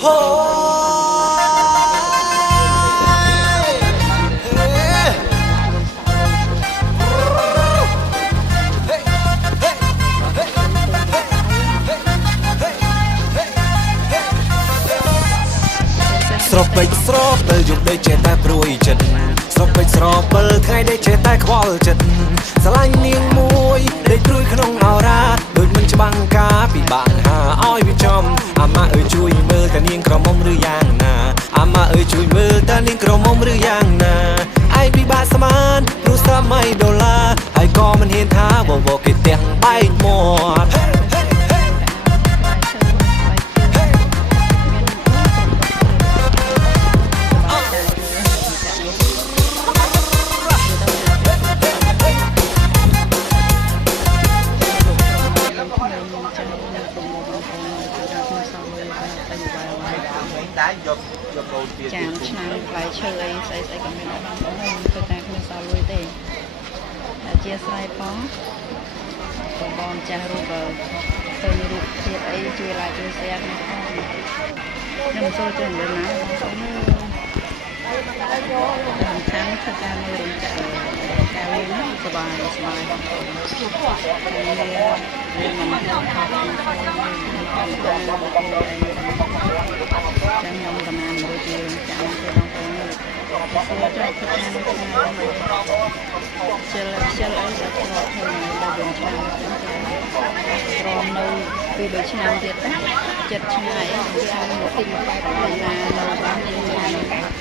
ស្រោបពេចស្រោបពេលយប់ដេកចេះតែព្រួយចិត្តស្រោបពេចស្រោបពេលថ្ងៃដេកចេះតែខ្វល់ចិត្តស្រឡាញ់នាងមួយដេកព្រួយក្នុងអរ៉ាដូចមិនច្បាំងការពិបាកហាឲ្យវាចំអាម៉ាអើយជួយមើលតើនាងក្រមុំឬយ៉ាងណាអាម៉ាអើយជួយមើលតើនាងក្រមុំឬយ៉ាងណាឯងពិបាកស្មានព្រោះ$30ហើយក៏មិនហ៊ានថាវវគេទាំងបែកមាត់ចាមឆ្នាំផ្លែឈើអីស្អីក៏មានបងប្អូនទៅតាមគ្នាសល់លុយទេអធិស្ឋានផងបងចាស់រូបទៅរូបភាពអីជួយ like ជួយ share ផងខ្ញុំសូមជួយលើណាបងប្អូនខាងធ្វើការនៅរោងចក្រការវិញណាសบายបងប្អូនមានមិនខុសខ្ញុំកំណានមួយជាចាំទៅបងប្អូនស្គាល់ចូលធ្វើការនៅឆ្ងាយជិលអីដែលធ្លាប់ធ្វើដល់វិញឆ្នាំក្រមនៅពី3ឆ្នាំទៀតណាចិត្តឆ្ងាយវាឲ្យមកទីមកបែបណានៅបានយើងបាន